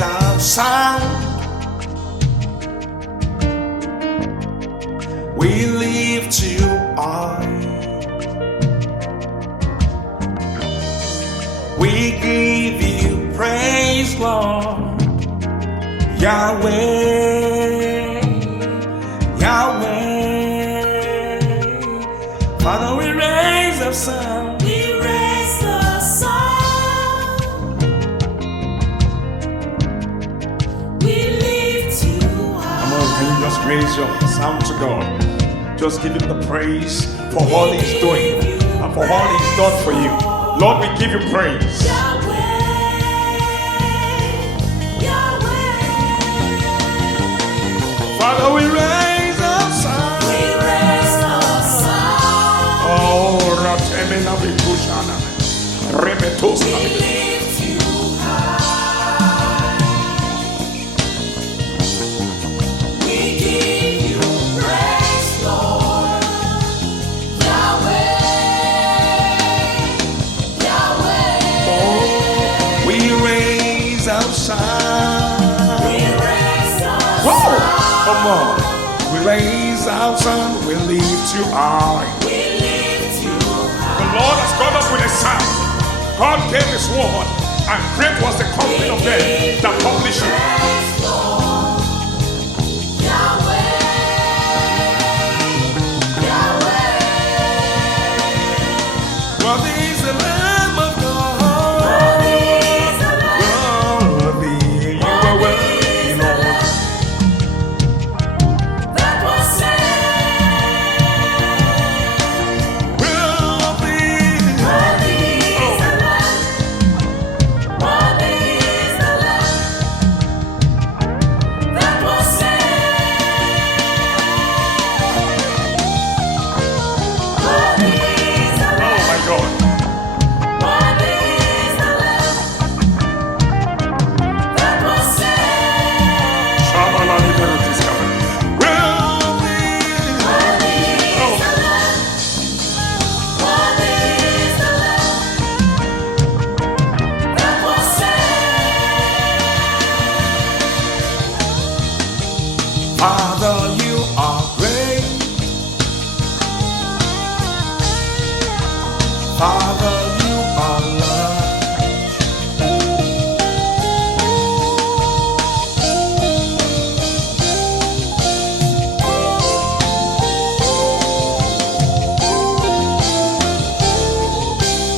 raise our sound. We lift you high. We give you praise, Lord. Yahweh, Yahweh. Father, we raise our sound. We raise the sound. We lift you high. Come on, can you just raise your sound to God? Just give him the praise for all he's doing and for all he's done for you. Lord, we give you praise. Yahweh, Yahweh. Father, we raise our sound. We raise the sound. Oh, Ratemena Bikushana. We Remetuska. lift you high. We give you praise, Lord. Yahweh, Yahweh. We raise our sound. We raise our Whoa! sound. Come on. We raise our sound. We lift you high. We lift you The high. Lord has come up with a sound. God gave his word, and great was the company of them that published it. Praise, Lord. Yahweh, Yahweh. Worthy is the Lamb of God. Worthy is the Lamb. Worthy, you are worthy, Lord. That was slain. Worthy. Worthy is the Lamb. Worthy is the Lamb. That was slain. Worthy is the Oh Lamb. my God.